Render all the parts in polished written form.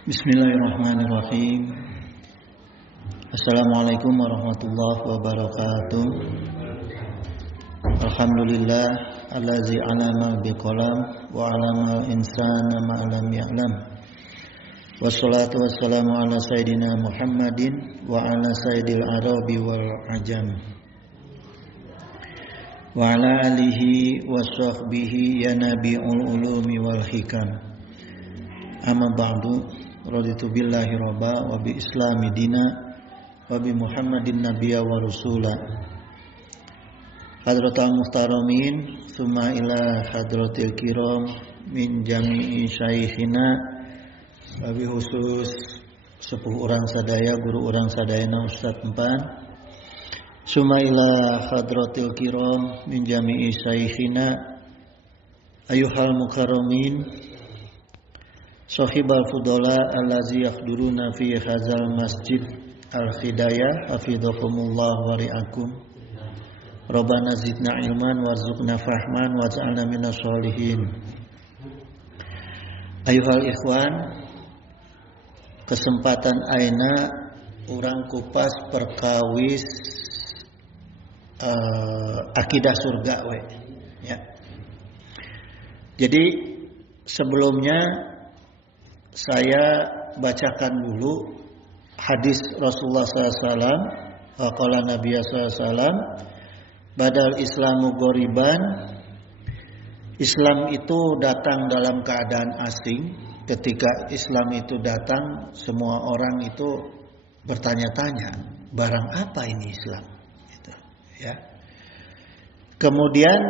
Bismillahirrahmanirrahim. Assalamualaikum warahmatullahi wabarakatuh. Alhamdulillah allazi alama biqalam wa alama insana ma lam ya'lam. Wassalatu wassalamu ala sayyidina Muhammadin wa ala sayyidil arabi wal ajam. Wa ala alihi wa sahbihi ya nabi'ul ulumi wal hikam. Amma ba'du. Raditu billahi robba wa bi islami dina wa bi muhammadin nabiyya wa rasula. Hadratal muhtaramin summa ila hadratil kiram min jami'i syaikhina wa bi khusus sepuh urang sadaya guru urang sadayana Ustaz Empan. Summa ila hadratil kiram min jami'i syaikhina ayuhal mukarramin Sahibal fudola allazi yakhduruna fi hadzal masjid al-hidayah hafidhakumullah wa ri'akum. Rabbana zidna ilman warzuqna fahman waj'alna minas sholihin. Ayuhal ikhwan, kesempatan aina urang kupas perkawis akidah surga we ya. Jadi sebelumnya saya bacakan dulu hadis Rasulullah SAW. Qala Nabi SAW, badal Islamu ghoriban. Islam itu datang dalam keadaan asing. Ketika Islam itu datang, semua orang itu bertanya-tanya, barang apa ini Islam? Gitu, ya. Kemudian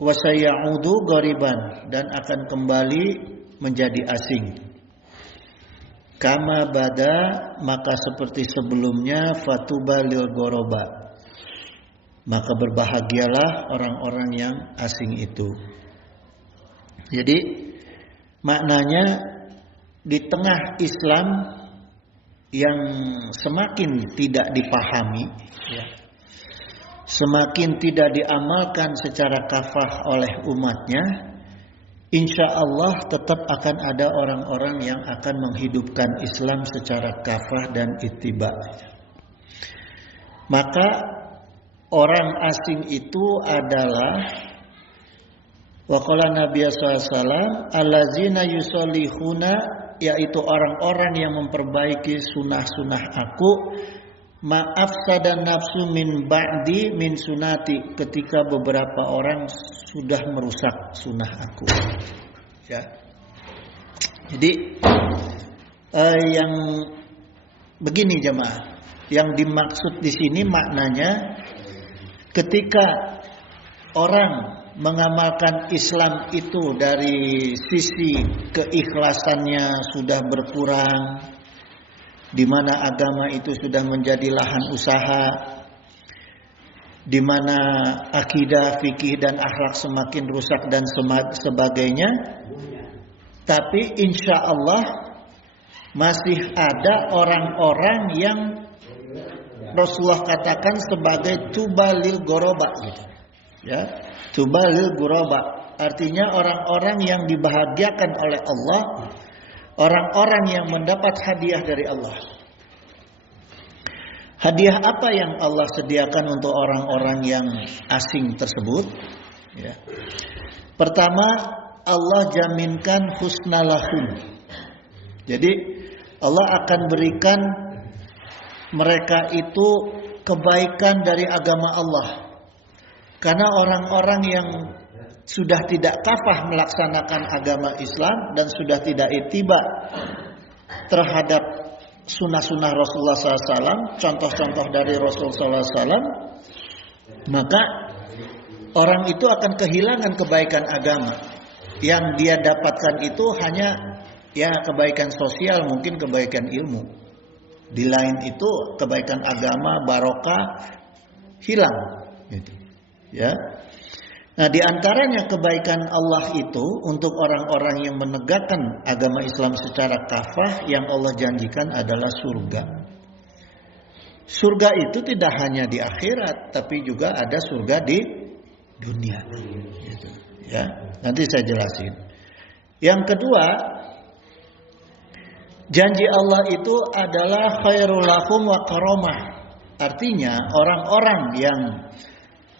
wasayaudu ghoriban, dan akan kembali menjadi asing. Kama bada, maka seperti sebelumnya, fatuba lil ghoroba, maka berbahagialah orang-orang yang asing itu. Jadi maknanya di tengah Islam yang semakin tidak dipahami ya, semakin tidak diamalkan secara kafah oleh umatnya, insya Allah tetap akan ada orang-orang yang akan menghidupkan Islam secara kafah dan ittiba. Maka orang asing itu adalah waqala Nabi SAW, allazina yusallihuna, yaitu orang-orang yang memperbaiki sunnah-sunnah aku, ma'afsadan nafsu min ba'di min sunati, ketika beberapa orang sudah merusak sunnah aku ya. Jadi yang begini jemaah, yang dimaksud di sini maknanya ketika orang mengamalkan Islam itu dari sisi keikhlasannya sudah berkurang, di mana agama itu sudah menjadi lahan usaha, di mana akidah, fikih dan akhlak semakin rusak dan sebagainya. Tapi insya Allah masih ada orang-orang yang Rasulullah katakan sebagai tubalil ghoroba gitu. Ya, tubalil ghoroba artinya orang-orang yang dibahagiakan oleh Allah, orang-orang yang mendapat hadiah dari Allah. Hadiah apa yang Allah sediakan untuk orang-orang yang asing tersebut? Ya. Pertama, Allah jaminkan husnalahum. Jadi Allah akan berikan mereka itu kebaikan dari agama Allah. Karena orang-orang yang sudah tidak kafah melaksanakan agama Islam dan sudah tidak ittiba terhadap sunnah-sunnah Rasulullah SAW, contoh-contoh dari Rasulullah SAW, maka orang itu akan kehilangan kebaikan agama. Yang dia dapatkan itu hanya ya kebaikan sosial, mungkin kebaikan ilmu. Di lain itu kebaikan agama, barokah hilang. Gitu. Ya. Nah, di antaranya kebaikan Allah itu untuk orang-orang yang menegakkan agama Islam secara kafah, yang Allah janjikan adalah surga. Surga itu tidak hanya di akhirat, tapi juga ada surga di dunia. Gitu. Ya, nanti saya jelasin. Yang kedua, Janji Allah itu adalah khairul lahum wa karamah. Artinya orang-orang yang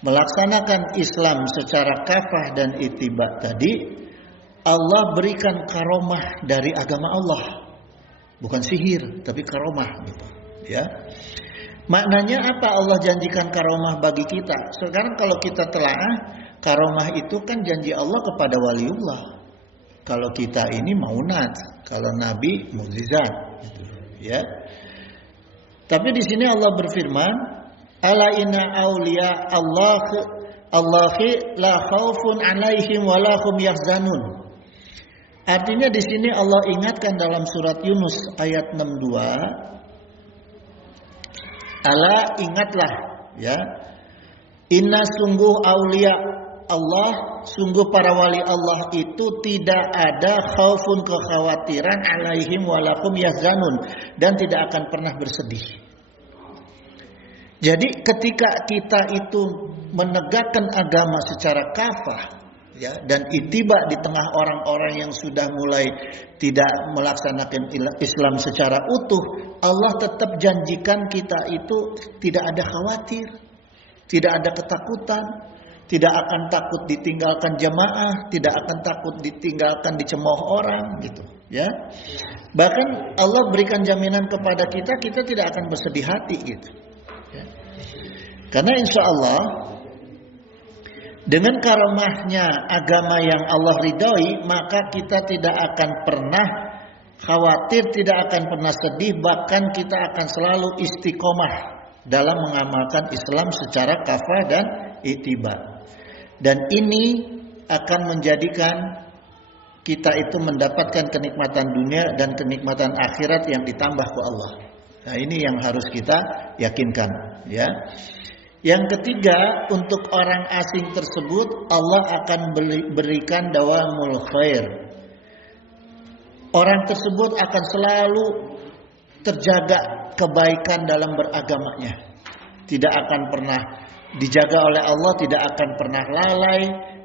melaksanakan Islam secara kafah dan ittiba tadi, Allah berikan karomah dari agama Allah. Bukan sihir, tapi karomah gitu, ya. Maknanya apa Allah janjikan karomah bagi kita? Sekarang kalau kita telaah, karomah itu kan janji Allah kepada waliullah. Kalau kita ini maunat, kalau nabi mukjizat, gitu, ya. Tapi di sini Allah berfirman, ala inna auliya Allahi la khaufun alaihim wa la hum yahzanun. Artinya di sini Allah ingatkan dalam surat Yunus ayat 62, ala ingatlah, ya. Inna sungguh aulia Allah, sungguh para wali Allah itu tidak ada khaufun kekhawatiran alaihim walakum yahzanun, dan tidak akan pernah bersedih. Jadi ketika kita itu menegakkan agama secara kafah, ya, dan ittiba di tengah orang-orang yang sudah mulai tidak melaksanakan Islam secara utuh, Allah tetap janjikan kita itu tidak ada khawatir, tidak ada ketakutan, tidak akan takut ditinggalkan jamaah, tidak akan takut ditinggalkan dicemooh orang, gitu, ya. Bahkan Allah berikan jaminan kepada kita, kita tidak akan bersedih hati, gitu, ya. Karena insya Allah dengan karomahnya agama yang Allah ridhoi, maka kita tidak akan pernah khawatir, tidak akan pernah sedih, bahkan kita akan selalu istiqomah dalam mengamalkan Islam secara kafah dan ittiba. Dan ini akan menjadikan kita itu mendapatkan kenikmatan dunia dan kenikmatan akhirat yang ditambah ke Allah. Nah, ini yang harus kita yakinkan, ya. Yang ketiga, untuk orang asing tersebut Allah akan berikan dawamul khair. Orang tersebut akan selalu terjaga kebaikan dalam beragamanya. Tidak akan pernah dijaga oleh Allah, tidak akan pernah lalai,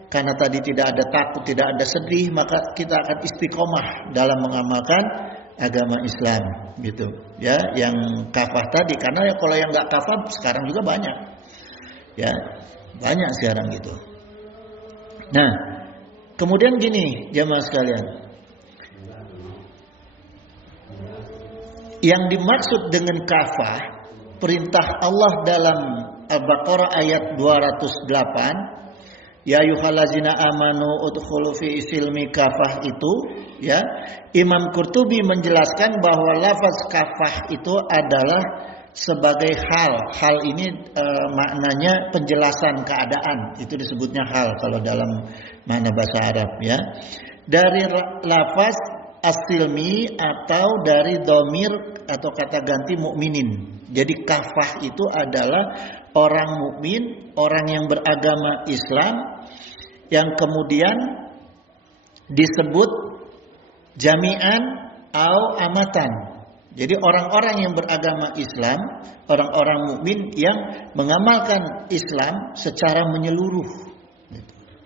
karena tadi tidak ada takut, tidak ada sedih, maka kita akan istiqomah dalam mengamalkan agama Islam, gitu, ya. Yang kafah tadi, karena ya kalau yang nggak kafah sekarang juga banyak, ya, banyak sekarang gitu. Nah, kemudian gini jamaah sekalian, yang dimaksud dengan kafah, perintah Allah dalam Al-Baqarah ayat 208, ya ayyuhallazina amanu udkhulu fi silmi kafah itu, ya. Imam Qurtubi menjelaskan bahwa lafaz kafah itu adalah sebagai hal. Hal ini maknanya penjelasan keadaan, itu disebutnya hal kalau dalam makna bahasa Arab, ya. Dari lafaz as-silmi atau dari dhamir atau kata ganti mukminin. Jadi kafah itu adalah orang mukmin, orang yang beragama Islam, yang kemudian disebut jami'an atau amatan. Jadi orang-orang yang beragama Islam, orang-orang mukmin yang mengamalkan Islam secara menyeluruh,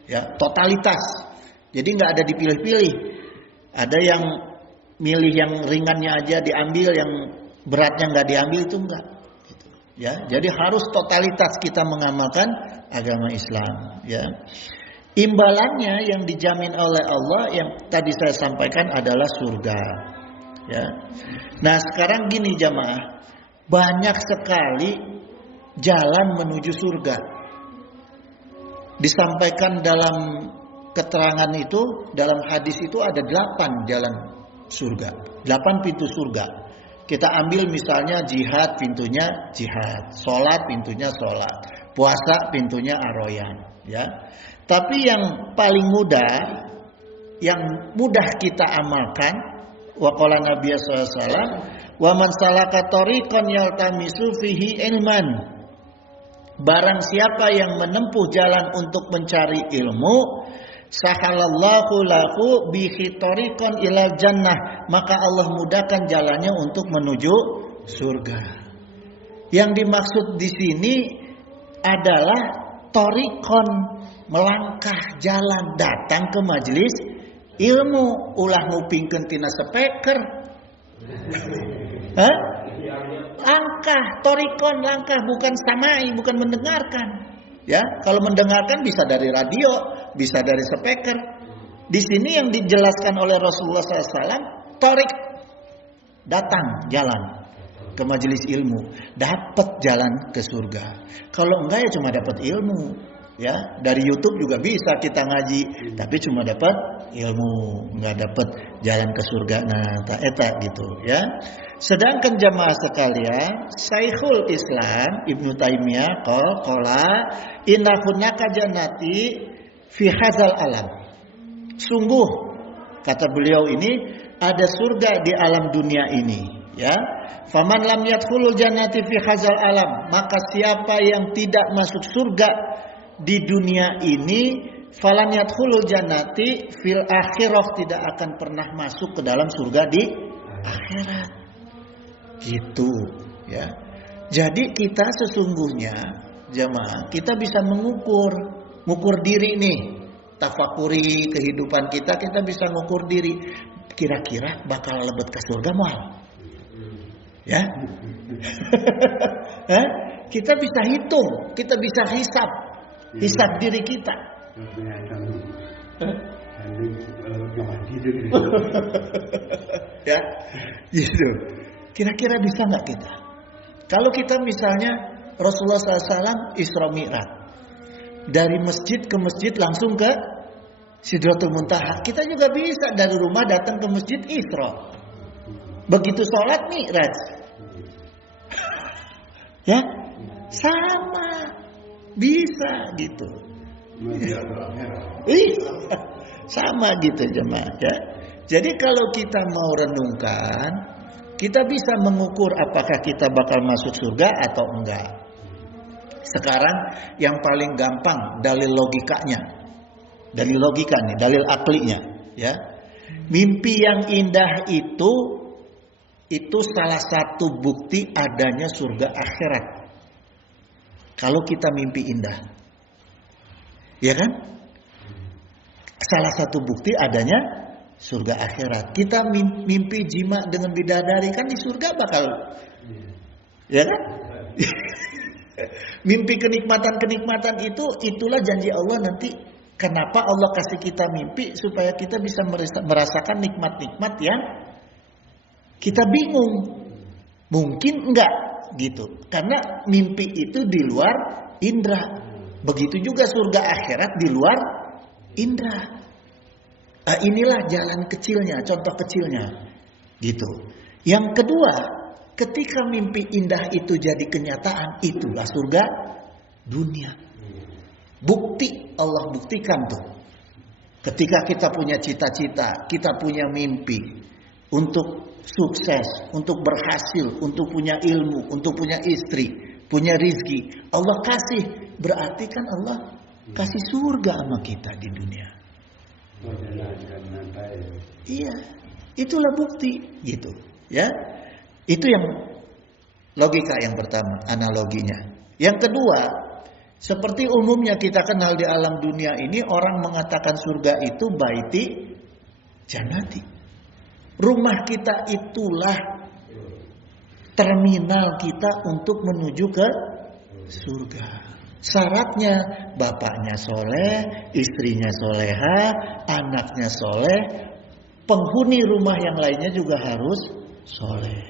ya, totalitas. Jadi nggak ada dipilih-pilih. Ada yang milih yang ringannya aja diambil, yang beratnya nggak diambil, itu enggak. Ya, jadi harus totalitas kita mengamalkan agama Islam, ya. Imbalannya yang dijamin oleh Allah yang tadi saya sampaikan adalah surga, ya. Nah, sekarang gini jamaah, banyak sekali jalan menuju surga. Disampaikan dalam keterangan itu, dalam hadis itu ada 8 jalan surga, 8 pintu surga. Kita ambil misalnya jihad, pintunya jihad, sholat pintunya sholat, puasa pintunya aroyan, ya. Tapi yang paling mudah, yang mudah kita amalkan, waqala Nabi sallallahu alaihi wasallam, wa man salaka tariqan yaltamisu fihi ilman. Barang siapa yang menempuh jalan untuk mencari ilmu, sahalallahu lahu bihi tariqan ilal jannah, maka Allah mudahkan jalannya untuk menuju surga. Yang dimaksud di sini adalah tariqan, melangkah jalan datang ke majelis ilmu, ulah ngupingkeun tina speaker, Hah? Langkah, torikon langkah, bukan samai, bukan mendengarkan. Ya, kalau mendengarkan bisa dari radio, bisa dari speaker. Di sini yang dijelaskan oleh Rasulullah SAW, torik, datang jalan ke majelis ilmu, dapat jalan ke surga. Kalau enggak ya cuma dapat ilmu. Ya, dari YouTube juga bisa kita ngaji, tapi cuma dapat ilmu, nggak dapat jalan ke surga. Nah, tak eta gitu ya. Sedangkan jamaah sekalian, Syekhul Islam Ibnu Taimiyah qala inna hunaka jannati fi hadzal alam. Sungguh kata beliau ini ada surga di alam dunia ini, ya. Faman lam yadkhulul jannati fi hadzal alam, maka siapa yang tidak masuk surga di dunia ini, falan yadkhulul jannati fil akhirah, tidak akan pernah masuk ke dalam surga di akhirat. Gitu, ya. Jadi kita sesungguhnya jamaah, kita bisa mengukur diri nih. Tafakuri kehidupan kita bisa mengukur diri. Kira-kira bakal lebet ke surga moal? Ya. Kita bisa hitung, kita bisa hisab diri kita. Ya, gitu. Kira-kira bisa nggak kita? Kalau kita misalnya Rasulullah SAW Isra Mi'raj, dari masjid ke masjid langsung ke Sidratul Muntaha, kita juga bisa dari rumah datang ke masjid Isra. Begitu sholat Mi'raj, ya sama, bisa gitu. Sama gitu jemaah ya. Jadi kalau kita mau renungkan, kita bisa mengukur apakah kita bakal masuk surga atau enggak. Sekarang yang paling gampang dalil logikanya. Dalil logikanya, dalil aklinya, ya. Mimpi yang indah itu salah satu bukti adanya surga akhirat. Kalau kita mimpi indah. Ya kan? Salah satu bukti adanya surga akhirat. Kita mimpi jima dengan bidadari, kan di surga bakal, ya kan? Mimpi kenikmatan-kenikmatan itulah janji Allah nanti. Kenapa Allah kasih kita mimpi? Supaya kita bisa merasakan nikmat-nikmat yang kita bingung. Mungkin enggak gitu. Karena mimpi itu di luar indera. Begitu juga surga akhirat di luar indera. Nah, inilah jalan kecilnya, contoh kecilnya, gitu. Yang kedua, ketika mimpi indah itu jadi kenyataan, itulah surga dunia. Bukti, Allah buktikan tuh. Ketika kita punya cita-cita, kita punya mimpi untuk sukses, untuk berhasil, untuk punya ilmu, untuk punya istri, punya rizki, Allah kasih, berarti kan Allah kasih surga sama kita di dunia. Iya, itulah bukti, gitu, ya. Itu yang logika yang pertama, analoginya. Yang kedua, seperti umumnya kita kenal di alam dunia ini, orang mengatakan surga itu baiti jannati. Rumah kita itulah terminal kita untuk menuju ke surga. Syaratnya bapaknya soleh, istrinya soleha, anaknya soleh, penghuni rumah yang lainnya juga harus soleh.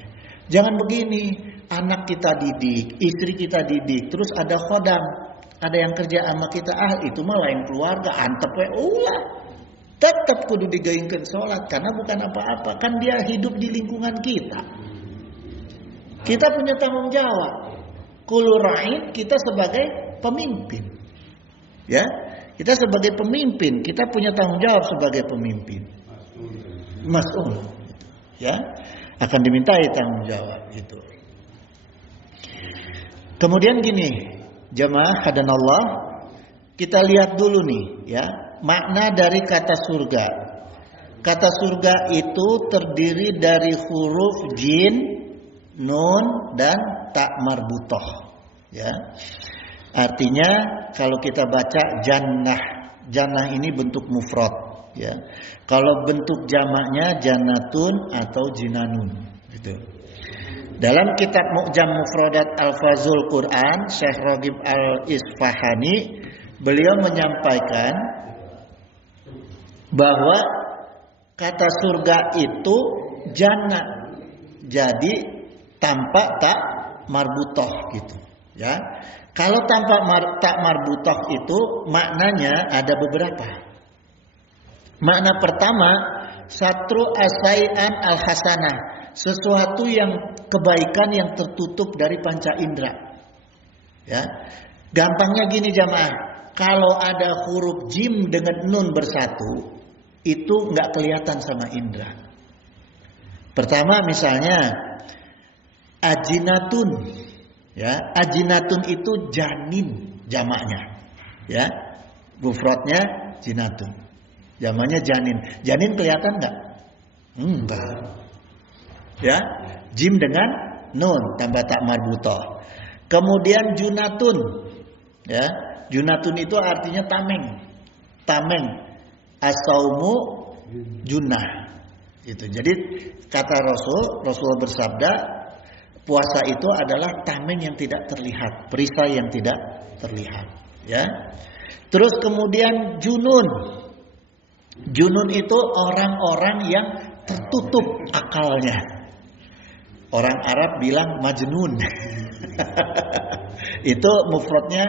Jangan begini, anak kita didik, istri kita didik, terus ada khodam, ada yang kerja sama kita, itu mah lain keluarga, antep we ulah. Tetap kudu digaingkeun sholat, karena bukan apa-apa, kan dia hidup di lingkungan kita. Kita punya tanggung jawab. Kullu ra'in, kita sebagai pemimpin. Ya, kita sebagai pemimpin, kita punya tanggung jawab sebagai pemimpin. Mas'ul. Ya, akan dimintai tanggung jawab itu. Kemudian gini, jamaah hadanallah, kita lihat dulu nih, ya, makna dari kata surga. Kata surga itu terdiri dari huruf jin, nun dan tak marbutoh, ya. Artinya kalau kita baca jannah, jannah ini bentuk mufrad, ya. Kalau bentuk jamaknya jannatun atau jinanun, Itu. Dalam kitab Mu'jam Mufradat Al-Fazul Quran, Syekh Raghib Al-Isfahani, beliau menyampaikan bahwa kata surga itu jannah. Jadi tanpa tak marbutoh gitu, ya. Kalau tanpa tak marbutoh itu maknanya ada beberapa. Makna pertama, satru asai'an al-hasanah, sesuatu yang kebaikan yang tertutup dari panca indera. Ya. Gampangnya gini jamaah, kalau ada huruf jim dengan nun bersatu, itu nggak kelihatan sama indera. Pertama misalnya ajinatun, ya, ajinatun itu janin jamaknya, ya, mufradnya jinatun, jamaknya janin. Janin kelihatan nggak? Enggak. Ya, jim dengan nun tambah tak marbutoh. Kemudian junatun, ya, junatun itu artinya tameng, tameng, asaumu junah, itu. Jadi kata Rasul bersabda, puasa itu adalah tameng yang tidak terlihat, perisai yang tidak terlihat, ya. Terus kemudian junun, junun itu orang-orang yang tertutup akalnya. Orang Arab bilang majnun. Itu mufradnya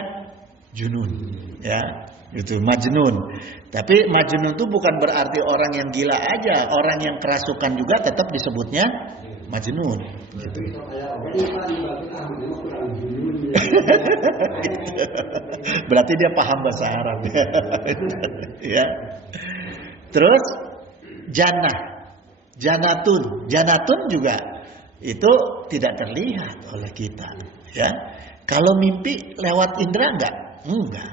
junun, ya. Itu majnun. Tapi majnun itu bukan berarti orang yang gila aja, orang yang kerasukan juga tetap disebutnya majnun, gitu. Berarti dia paham bahasa Arab. Ya. Terus jannah, janatun, janatun juga itu tidak terlihat oleh kita, ya. Kalau mimpi lewat indera enggak.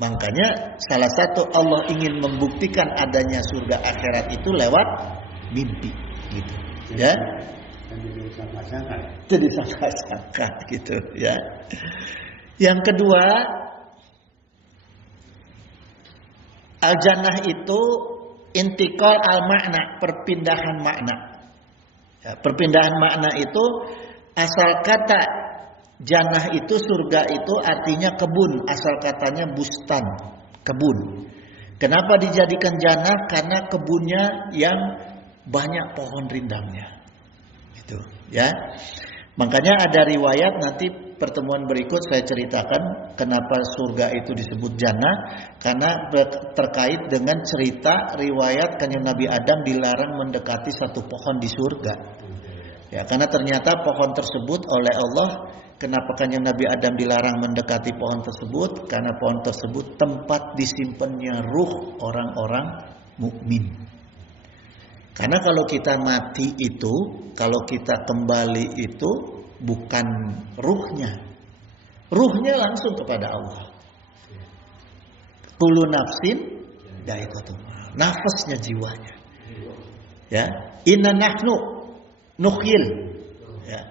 Makanya salah satu Allah ingin membuktikan adanya surga akhirat itu lewat mimpi, gitu, ya. Jadi sangka-sangka, gitu, ya. Yang kedua, al-jannah itu intikal al-makna, perpindahan makna. Ya, perpindahan makna itu asal kata jannah itu, surga itu artinya kebun, asal katanya bustan, kebun. Kenapa dijadikan jannah? Karena kebunnya yang banyak pohon rindangnya. Itu, ya. Makanya ada riwayat, nanti pertemuan berikut saya ceritakan kenapa surga itu disebut jannah, karena terkait dengan cerita riwayat Kanjeng Nabi Adam dilarang mendekati satu pohon di surga. Ya, karena ternyata pohon tersebut oleh Allah, kenapa Kanjeng Nabi Adam dilarang mendekati pohon tersebut? Karena pohon tersebut tempat disimpannya ruh orang-orang mukmin. Karena kalau kita mati itu, kalau kita kembali itu bukan ruhnya. Ruhnya langsung kepada Allah. Kullu nafsin dha'iqatul maut. Nafasnya, jiwanya. Ya, inna nahnu nuhyil. Ya.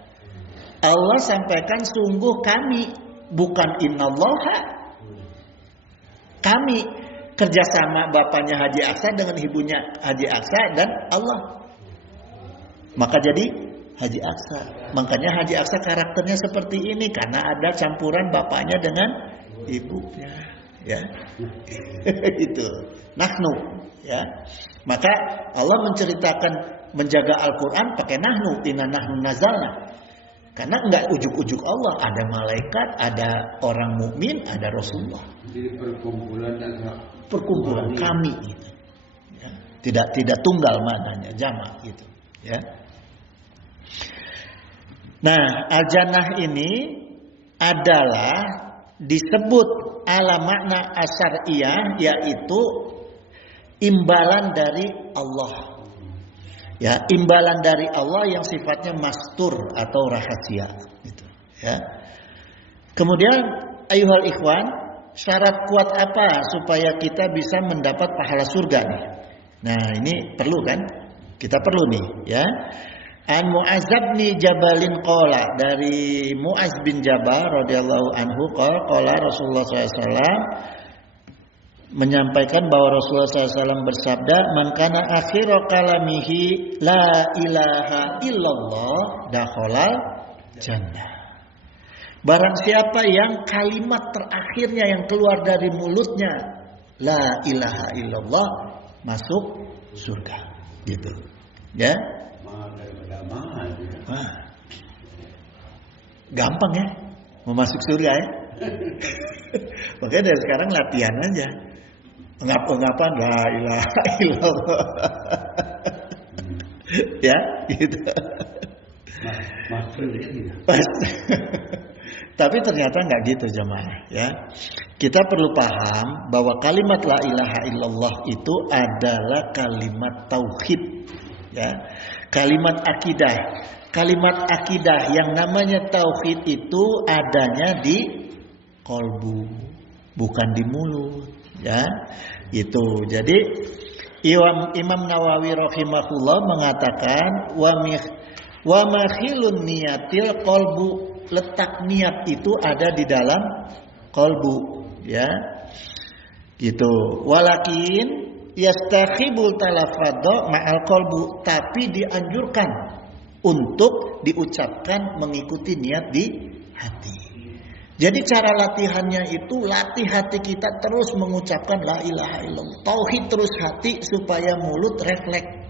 Allah sampaikan sungguh kami, bukan innallaha. Kami kerjasama bapaknya Haji Aksa dengan ibunya Haji Aksa dan Allah. Maka jadi Haji Aksa. Makanya Haji Aksa karakternya seperti ini karena ada campuran bapaknya dengan ibunya, ya. Itu nahnu, ya. Maka Allah menceritakan menjaga Al-Qur'an pakai nahnu, inna nahnu nazalna. Karena enggak ujuk-ujuk Allah, ada malaikat, ada orang mukmin, ada Rasulullah. Jadi perkumpulan kami gitu. Ya. Tidak tunggal maknanya, jamak gitu, ya. Nah, al-jannah ini adalah disebut ala makna asyariyah, yaitu imbalan dari Allah. Ya, imbalan dari Allah yang sifatnya mastur atau rahasia gitu, ya. Kemudian ayuhal ikhwan, syarat kuat apa supaya kita bisa mendapat pahala surga nih? Nah, ini perlu kan? Kita perlu nih, ya. An Mu'adz bin Jabalin qala, dari Mu'adz bin Jabal radhiyallahu anhu qala Rasulullah SAW, menyampaikan bahwa Rasulullah SAW bersabda, "Man kana akhiru kalamihi la ilaha illallah dakhalal jannah." Barang siapa yang kalimat terakhirnya yang keluar dari mulutnya la ilaha illallah, masuk surga. Gitu. Ya. Gampang ya mau masuk surga ya. Makanya dari sekarang latihan aja. Pengapan la ilaha illallah. Ya, gitu. Tapi ternyata nggak gitu jemaah ya. Kita perlu paham bahwa kalimat la ilaha illallah itu adalah kalimat tauhid ya. Kalimat akidah. Kalimat akidah yang namanya tauhid itu adanya di kolbu, bukan di mulut ya. Itu. Jadi Imam Nawawi rahimahullah mengatakan wa makhilun niyatil qalbu, letak niat itu ada di dalam kolbu ya. Gitu. Walakin yastakhibul talafadho ma'al qalbu, tapi dianjurkan untuk diucapkan mengikuti niat di hati. Jadi cara latihannya itu latih hati kita terus mengucapkan la ilaha illallah. Tauhid terus hati supaya mulut refleks.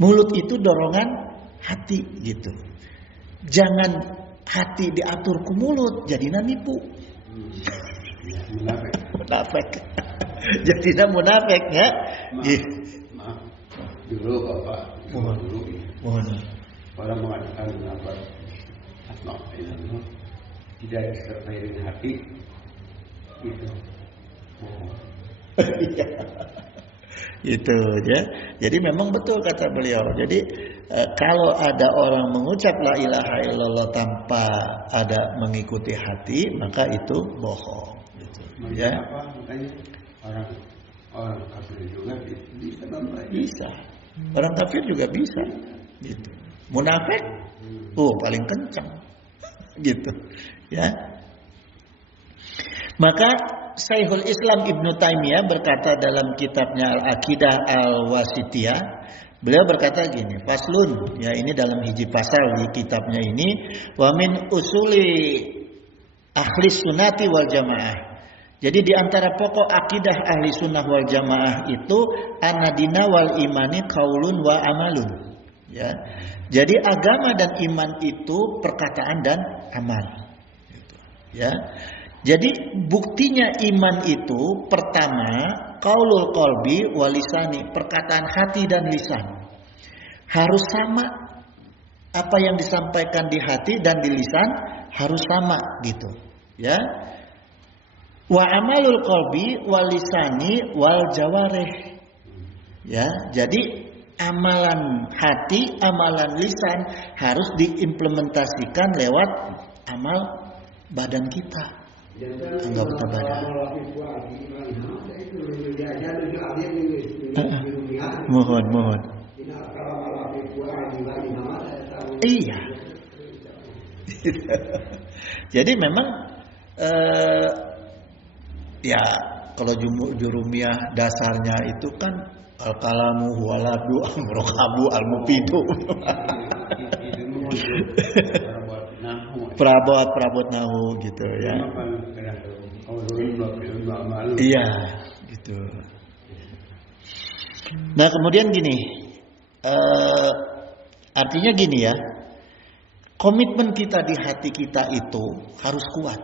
Mulut itu dorongan hati gitu. Jangan hati diatur ke mulut, jadinya nipu. Munafik. Jadinya munafik ya. Maaf. Dulu Bapak, dulu orang mengatakan apa? Asma-illallah tidak disertai dengan hati itu. Itu ya. Jadi memang betul kata beliau. Jadi kalau ada orang mengucap la ilaha illallah tanpa ada mengikuti hati, maka itu bohong. Gitu. Ya. Apa makanya orang kafir juga bisa membaca. Bisa. Orang kafir juga bisa. Gitu. Munafik, paling kencang. Gitu. Ya. Maka Syekhul Islam Ibnu Taimiyah berkata dalam kitabnya Al-Aqidah Al-Wasithiyah, beliau berkata gini, faslun, ya ini dalam hiji pasal di kitabnya ini, wa min usuli ahli sunnati wal jamaah. Jadi di antara pokok akidah ahli sunnah wal jamaah itu anadina wal imani qaulun wa amalun. Ya. Jadi agama dan iman itu perkataan dan amal. Ya. Jadi buktinya iman itu pertama qaulul qalbi wal lisani, perkataan hati dan lisan. Harus sama, apa yang disampaikan di hati dan di lisan harus sama gitu. Ya. Wa amalul qalbi wal lisani wal jawarih. Ya, jadi amalan hati, amalan lisan harus diimplementasikan lewat amal badan kita. Anggap badan. Mohon. Iya. Jadi memang ya kalau jurumiyah dasarnya itu kan al-kalamu waladu amrokabu al-mufidu. Perabot nahu gitu ya. Iya, gitu. Nah kemudian gini, artinya gini ya, komitmen kita di hati kita itu harus kuat.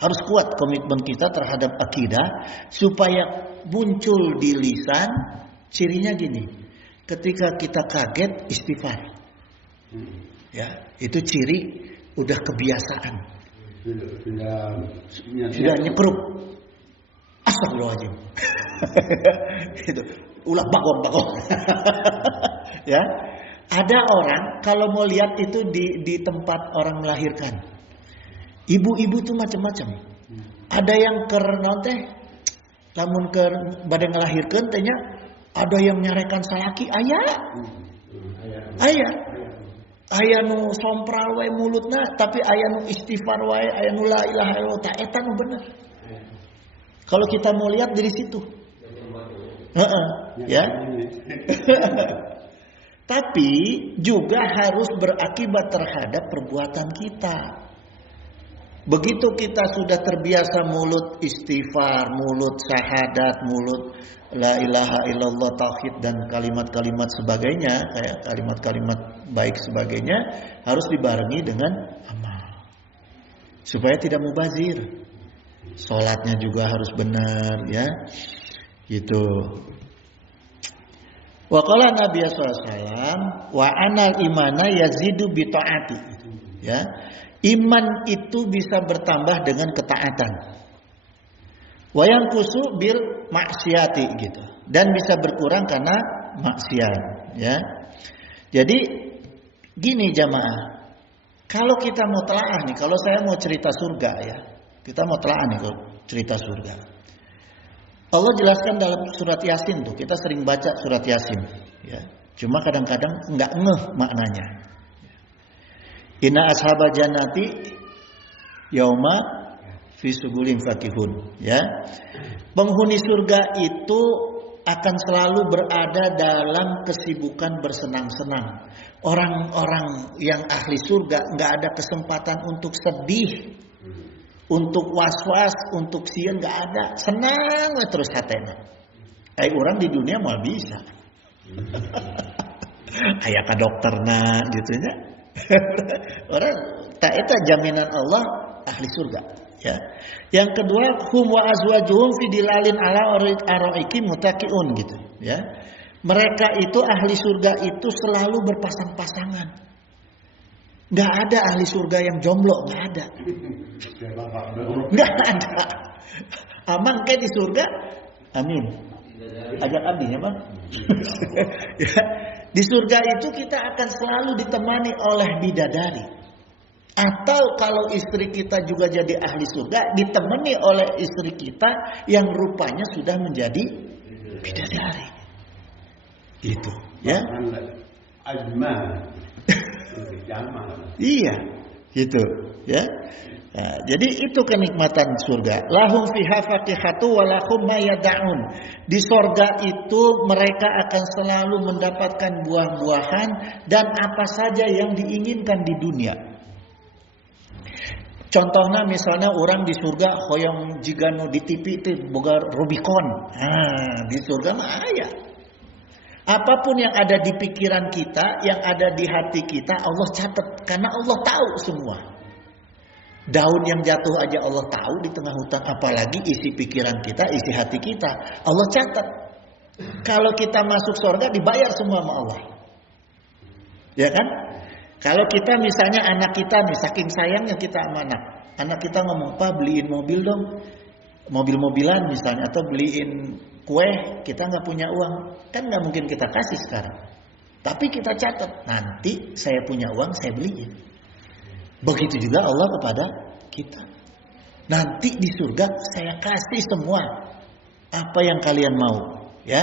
Harus kuat komitmen kita terhadap akidah supaya muncul di lisan. Cirinya gini, ketika kita kaget istighfar. Ya, itu ciri udah kebiasaan. Sudah nyekruk. Astagfirullahaladzim. Itu ulah bakok. Ya. Ada orang kalau mau lihat itu di tempat orang melahirkan. Ibu-ibu tuh macam-macam. Ada yang teh lamun bade ngelahirkeun teh nya ada yang nyarekan salaki aya. Aya nu sompral wae mulutna tapi aya nu istighfar wae, aya nu la ilaha illallah ta eta nu bener. Kalau kita mau lihat dari situ. Ya. Tapi juga harus berakibat terhadap perbuatan kita. Begitu kita sudah terbiasa mulut istighfar, mulut syahadat, mulut la ilaha illallah, tauhid dan kalimat-kalimat sebagainya, kayak kalimat-kalimat baik sebagainya, harus dibarengi dengan amal. Supaya tidak mubazir. Salatnya juga harus benar, ya. Gitu. Wa qala Nabi sallallahu alaihi wasallam wa anal imana yazidu bi taati. Ya. Iman itu bisa bertambah dengan ketaatan. Wa yanqusu bil maksiati gitu. Dan bisa berkurang karena maksiat, ya. Jadi gini jamaah. Kalau kita mau telaah nih, kalau saya mau cerita surga ya. Kita mau telaah nih kalau cerita surga. Allah jelaskan dalam surat Yasin tuh, kita sering baca surat Yasin, ya. Cuma kadang-kadang enggak ngeh maknanya. Inna ashabal jannati yauma fi sugulin fakihun, ya. Penghuni surga itu akan selalu berada dalam kesibukan bersenang-senang. Orang-orang yang ahli surga enggak ada kesempatan untuk sedih, untuk was-was, untuk sieun nggak ada, senang terus hatena. Orang di dunia mal bisa. Aya ka dokterna gitu ya. Orang tak eta jaminan Allah ahli surga, ya. Yang kedua, hum wa azwajuhum fi dilalin ala araiki mutaqiun gitu, ya. Mereka itu ahli surga itu selalu berpasang-pasangan. Nggak ada ahli surga yang jomblo, nggak ada. Nggak ada. Amang kayak di surga, amin. Ajak abdinya bang. Ya. Di surga itu kita akan selalu ditemani oleh bidadari. Atau kalau istri kita juga jadi ahli surga, ditemani oleh istri kita yang rupanya sudah menjadi bidadari. Itu, ya. Iya, gitu, ya. Nah, jadi itu kenikmatan surga. Lahum fiha fakihatu wa lahum ma yad'un. Di surga itu mereka akan selalu mendapatkan buah-buahan dan apa saja yang diinginkan di dunia. Contohnya misalnya orang di surga hoyong jiganu di TV itu boga Rubicon. Nah, di surga mah aya. Apapun yang ada di pikiran kita, yang ada di hati kita, Allah catat. Karena Allah tahu semua. Daun yang jatuh aja Allah tahu di tengah hutan. Apalagi isi pikiran kita, isi hati kita. Allah catat. Kalau kita masuk surga dibayar semua sama Allah. Ya kan? Kalau kita misalnya anak kita nih, saking sayangnya kita sama anak. Anak kita ngomong, "Pak beliin mobil dong." Mobil-mobilan misalnya. Atau beliin kue, kita nggak punya uang, kan nggak mungkin kita kasih sekarang. Tapi kita catat, nanti saya punya uang, saya beliin. Begitu juga Allah kepada kita. Nanti di surga saya kasih semua apa yang kalian mau, ya.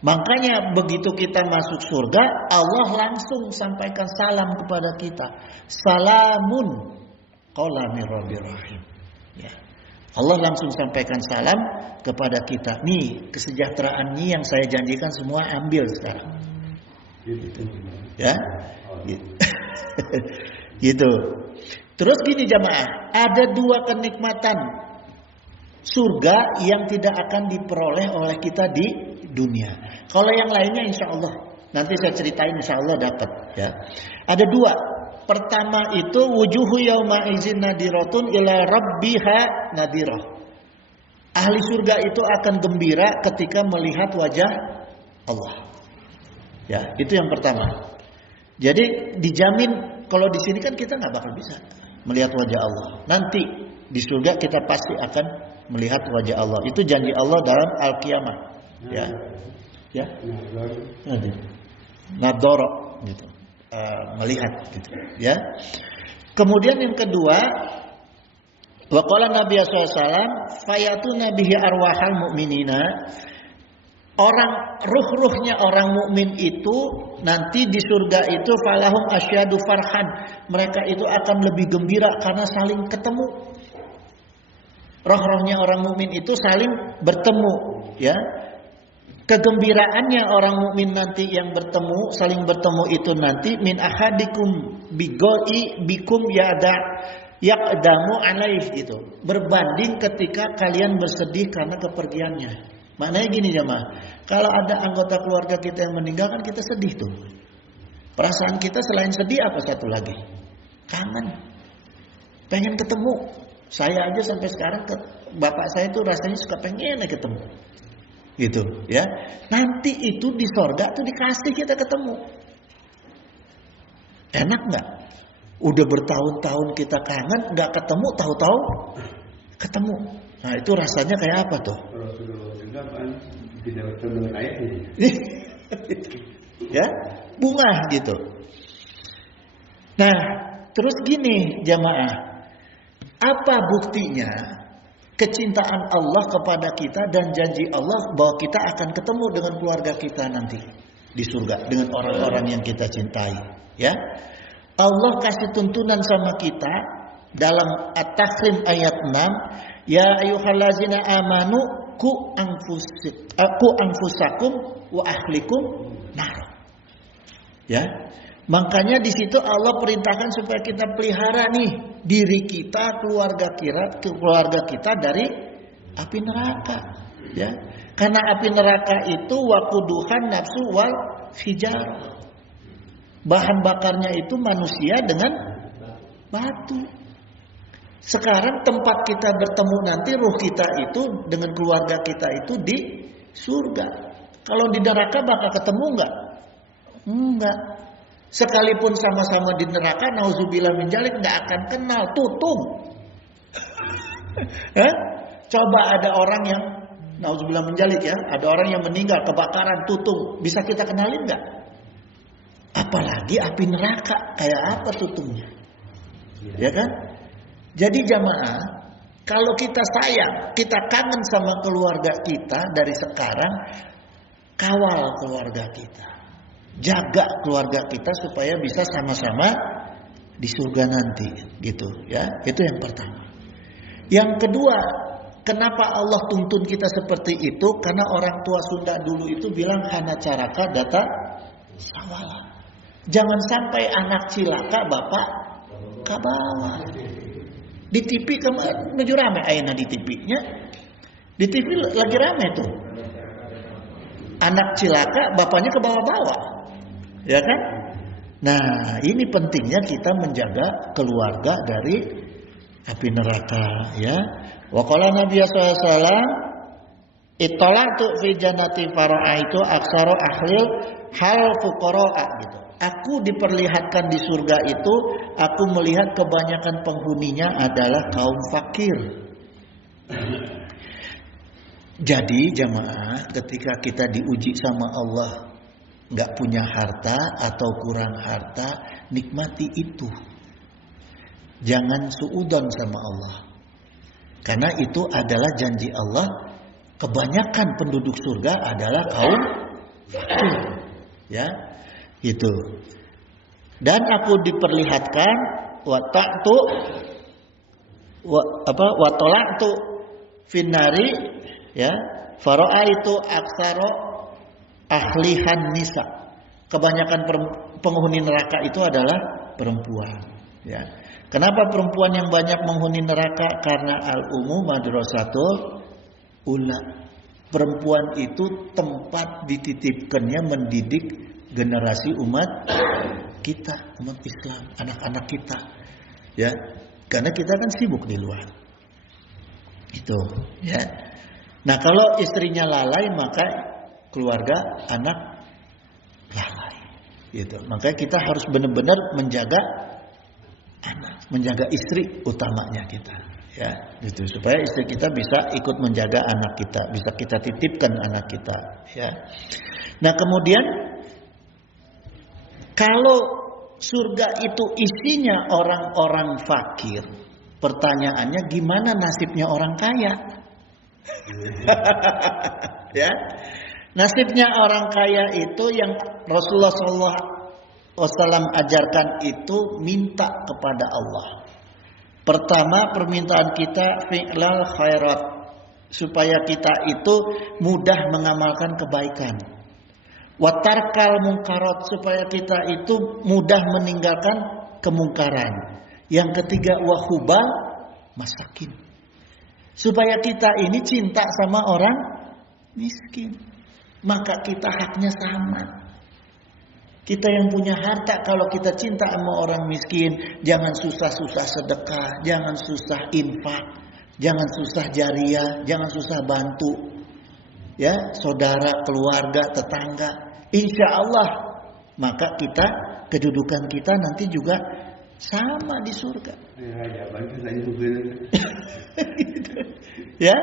Makanya begitu kita masuk surga, Allah langsung sampaikan salam kepada kita. Salamun qala mir rabbir rahim. Ya. Allah langsung sampaikan salam kepada kita. Nih, kesejahteraan ini yang saya janjikan semua ambil sekarang. Gitu. Ya. Gitu. Terus gini jamaah, ada dua kenikmatan surga yang tidak akan diperoleh oleh kita di dunia. Kalau yang lainnya insya Allah, nanti saya ceritain insya Allah dapat. Ya. Ada dua. Pertama itu wujuhu yauma izin nadiratun ila rabbiha nadirah. Ahli surga itu akan gembira ketika melihat wajah Allah. Ya, itu yang pertama. Jadi dijamin kalau di sini kan kita nggak bakal bisa melihat wajah Allah. Nanti di surga kita pasti akan melihat wajah Allah. Itu janji Allah dalam Al-Qiyamah. Ya, ya. Nadoro gitu. Melihat gitu, ya. Kemudian yang kedua, waqala Nabi sallallahu alaihi wasallam fayatuna bihi arwahal mu'minina. Orang ruh-ruhnya orang mukmin itu nanti di surga itu falahum asyadu farhan. Mereka itu akan lebih gembira karena saling ketemu. Roh-rohnya orang mukmin itu saling bertemu, ya. Kegembiraannya orang mukmin nanti yang bertemu, saling bertemu itu nanti min ahadikum bigoi bikum yaqdamu alaih itu. Berbanding ketika kalian bersedih karena kepergiannya. Maknanya gini jemaah, kalau ada anggota keluarga kita yang meninggal kan kita sedih tuh. Perasaan kita selain sedih apa satu lagi? Kangen. Pengen ketemu. Saya aja sampai sekarang bapak saya tuh rasanya suka pengen ketemu. Gitu ya. Nanti itu di sorga tuh dikasih kita ketemu. Enak nggak? Udah bertahun-tahun kita kangen nggak ketemu, tahu-tahu ketemu. Nah itu rasanya kayak apa tuh? Ya, bunga gitu. Nah, terus gini jamaah. Apa buktinya? Kecintaan Allah kepada kita dan janji Allah bahwa kita akan ketemu dengan keluarga kita nanti di surga dengan orang-orang yang kita cintai, ya. Allah kasih tuntunan sama kita dalam At-Tahrim ayat 6, ya ayyuhallazina amanu qu anfusakum wa ahlikum nar. Ya. Makanya di situ Allah perintahkan supaya kita pelihara nih diri kita, keluarga kita dari api neraka, ya. Karena api neraka itu waquduhan nafsu wal hijarah. Bahan bakarnya itu manusia dengan batu. Sekarang tempat kita bertemu nanti ruh kita itu dengan keluarga kita itu di surga. Kalau di neraka bakal ketemu enggak? Enggak. Sekalipun sama-sama di neraka, nauzubillah min dzalik, enggak akan kenal tutung. Coba ada orang yang nauzubillah min dzalik ya, ada orang yang meninggal kebakaran tutung, bisa kita kenalin enggak? Apalagi api neraka, kayak apa tutungnya? Ya kan? Jadi jamaah, kalau kita sayang, kita kangen sama keluarga kita dari sekarang, kawal keluarga kita. Jaga keluarga kita supaya bisa sama-sama di surga nanti, gitu ya. Itu yang pertama. Yang kedua, kenapa Allah tuntun kita seperti itu? Karena orang tua Sunda dulu itu bilang hana caraka data sawala. Jangan sampai anak cilaka bapak kabawa. Di TV kemarin menuju rame ayeuna di TV-nya. Di TV lagi rame tuh. Anak cilaka bapaknya ke bawah-bawah. Ya kan? Nah, ini pentingnya kita menjaga keluarga dari api neraka, ya. Wa qala Nabi sallallahu alaihi wasallam, "Ittala'tu fi jannati fara'aitu aksara ahlil hal fuqara'a" gitu. Aku diperlihatkan di surga itu, aku melihat kebanyakan penghuninya adalah kaum fakir. Jadi jamaah, ketika kita diuji sama Allah, nggak punya harta atau kurang harta, nikmati itu. Jangan suudzon sama Allah. Karena itu adalah janji Allah. Kebanyakan penduduk surga adalah kaum fakir. Ya, itu. Dan aku diperlihatkan wa tola'tu finnari, ya, fara'aitu aksara ahlihan nisa. Kebanyakan penghuni neraka itu adalah perempuan, ya. Kenapa perempuan yang banyak menghuni neraka? Karena al-ummu madrasatul ula. Perempuan itu tempat dititipkannya mendidik generasi umat kita, umat Islam, anak-anak kita, ya. Karena kita kan sibuk di luar. Itu, ya. Nah, kalau istrinya lalai, maka keluarga anak lalai, gitu. Makanya kita harus benar-benar menjaga anak, menjaga istri utamanya kita, ya, gitu, supaya istri kita bisa ikut menjaga anak kita, bisa kita titipkan anak kita, ya. Nah, kemudian kalau surga itu isinya orang-orang fakir, pertanyaannya gimana nasibnya orang kaya? Ya. Nasibnya orang kaya itu yang Rasulullah SAW ajarkan itu minta kepada Allah. Pertama, permintaan kita fi'lal khairat, supaya kita itu mudah mengamalkan kebaikan. Wa tarkal munkarat, supaya kita itu mudah meninggalkan kemungkaran. Yang ketiga, wa hubal masakin, supaya kita ini cinta sama orang miskin. Maka kita haknya sama. Kita yang punya harta, kalau kita cinta sama orang miskin, jangan susah-susah sedekah, jangan susah infak, jangan susah jariah, jangan susah bantu, ya, saudara, keluarga, tetangga. Insya Allah, maka kita, kedudukan kita nanti juga sama di surga. Ya,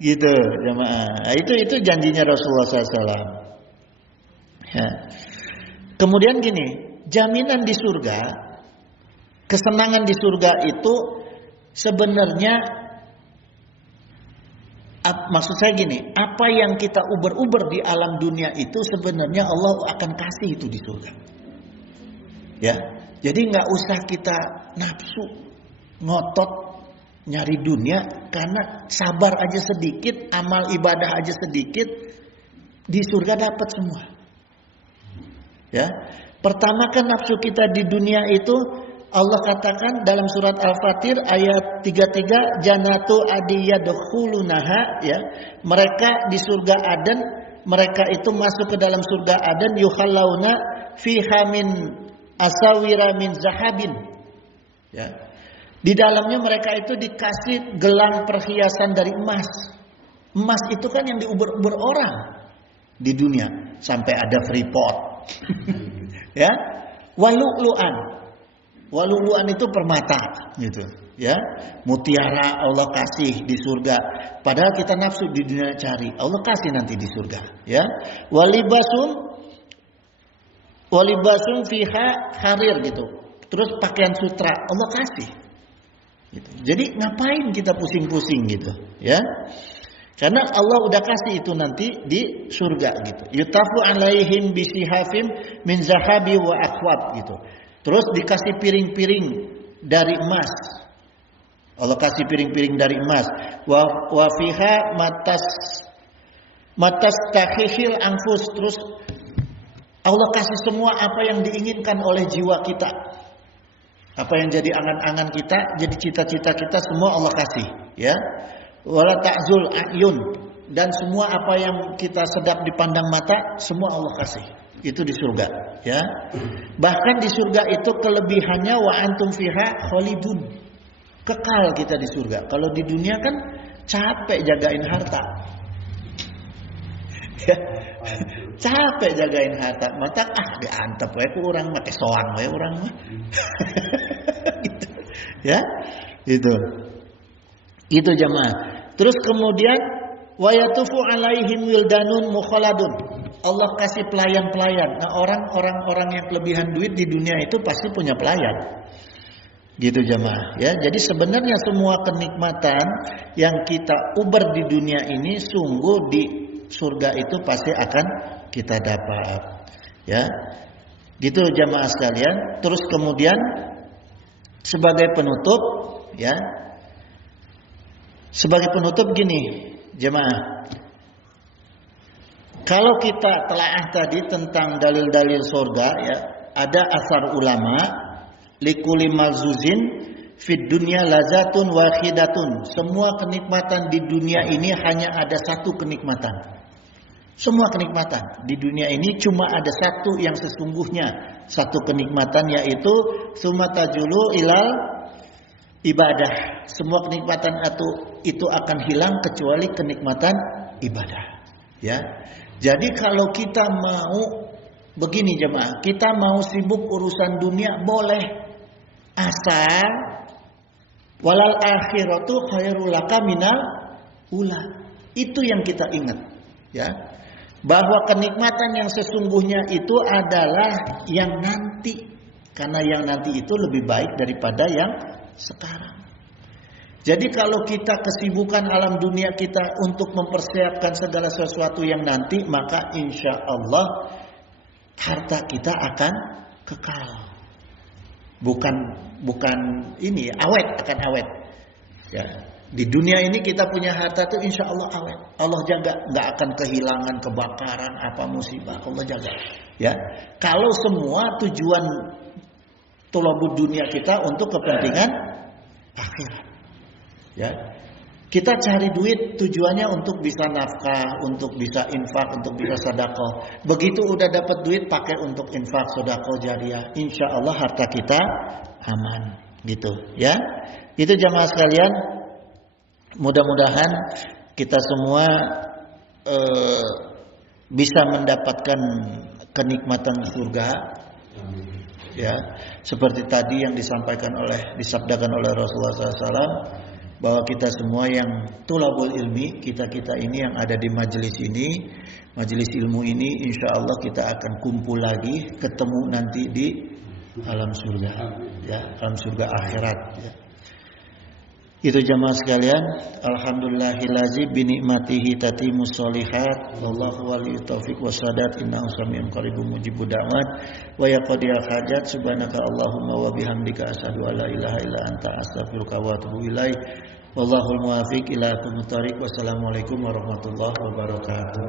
gitu, jemaah. Itu janjinya Rasulullah SAW. Ya. Kemudian gini, jaminan di surga, kesenangan di surga itu sebenarnya, maksud saya gini, apa yang kita uber-uber di alam dunia itu sebenarnya Allah akan kasih itu di surga. Ya, jadi nggak usah kita nafsu, ngotot nyari dunia, karena sabar aja sedikit, amal ibadah aja sedikit, di surga dapat semua. Ya, pertama kan nafsu kita di dunia itu Allah katakan dalam surat Al-Fatir ayat 33, Jannatu adiyadkhulunaha, ya. Mereka di surga Aden, mereka itu masuk ke dalam surga Aden, yukhallawna fiha min asawira min zahabin. Ya. Di dalamnya mereka itu dikasih gelang perhiasan dari emas. Emas itu kan yang diuber-uber orang di dunia, sampai ada Freeport. Ya, walu'lu'an itu permata gitu, ya, mutiara Allah kasih di surga, padahal kita nafsu di dunia cari, Allah kasih nanti di surga, ya. Walibasum fiha harir gitu, terus pakaian sutra Allah kasih gitu. Jadi ngapain kita pusing-pusing gitu, ya. Karena Allah udah kasih itu nanti di surga gitu. Yutafu alaihim bisihafim min zahabi wa akwab gitu. Terus dikasih piring-piring dari emas. Allah kasih piring-piring dari emas. Wa fiha matas takhihil anfus. Terus Allah kasih semua apa yang diinginkan oleh jiwa kita. Apa yang jadi angan-angan kita, jadi cita-cita kita, semua Allah kasih, ya. Wala ta'zul a'yun, dan semua apa yang kita sedap dipandang mata, semua Allah kasih. Itu di surga, ya. Bahkan di surga itu kelebihannya wa antum fiha khalidun. Kekal kita di surga. Kalau di dunia kan capek jagain harta. Ya. Capek jagain harta. Mata diantep we ku urang make soang we urang mah. Gitu. Ya. Itu jemaah. Terus kemudian wa yatufu alaihim wildanun mukhaladun. Allah kasih pelayan-pelayan. Nah, orang-orang yang kelebihan duit di dunia itu pasti punya pelayan. Gitu jemaah, ya. Jadi sebenarnya semua kenikmatan yang kita uber di dunia ini sungguh di surga itu pasti akan kita dapat. Ya. Gitu jemaah sekalian. Terus kemudian sebagai penutup, ya. Sebagai penutup gini, jemaah. Kalau kita telaah tadi tentang dalil-dalil surga, ya, ada asar ulama, likuli malzuzin fid dunya lazatun wahidatun. Semua kenikmatan di dunia ini hanya ada satu kenikmatan. Semua kenikmatan di dunia ini cuma ada satu yang sesungguhnya, satu kenikmatan, yaitu sumatajulu ilal ibadah. Semua kenikmatan itu akan hilang kecuali kenikmatan ibadah. Ya. Jadi kalau kita mau begini jemaah, kita mau sibuk urusan dunia boleh, asal walal akhiratu khairul laka minal ula. Itu yang kita ingat, ya. Bahwa kenikmatan yang sesungguhnya itu adalah yang nanti, karena yang nanti itu lebih baik daripada yang sekarang. Jadi kalau kita kesibukan alam dunia kita untuk mempersiapkan segala sesuatu yang nanti, maka insya Allah harta kita akan kekal. bukan ini awet, akan awet. Ya, di dunia ini kita punya harta tuh insya Allah awet. Allah jaga, nggak akan kehilangan, kebakaran, apa musibah, Allah jaga. Ya, kalau semua tujuan tolabud dunia kita untuk kepentingan akhirat. Ya, kita cari duit tujuannya untuk bisa nafkah, untuk bisa infak, untuk bisa sedekah. Begitu udah dapat duit pakai untuk infak, sedekah jariah, insya Allah harta kita aman, gitu. Ya, itu jamaah sekalian. Mudah-mudahan kita semua bisa mendapatkan kenikmatan surga. Ya, seperti tadi yang disabdakan oleh Rasulullah SAW, bahwa kita semua yang tulabul ilmi, kita ini yang ada di majelis ini, majelis ilmu ini, insya Allah kita akan kumpul lagi, ketemu nanti di alam surga, ya, alam surga akhirat. Ya. Itu jamaah sekalian, alhamdulillahillazi binikmatihi tatimus sholihat, wallahu waliyut taufiq wassadat, innahu sami'un qaribun mujibud da'wat, wa yaqdiyal hajat, subhanaka Allahumma wa bihamdika asyhadu an la ilaha illa anta astaghfiruka wa atubu ilaik. Wallahul muwaffiq ila aqwamit thoriq. Wassalamualaikum warahmatullahi wabarakatuh.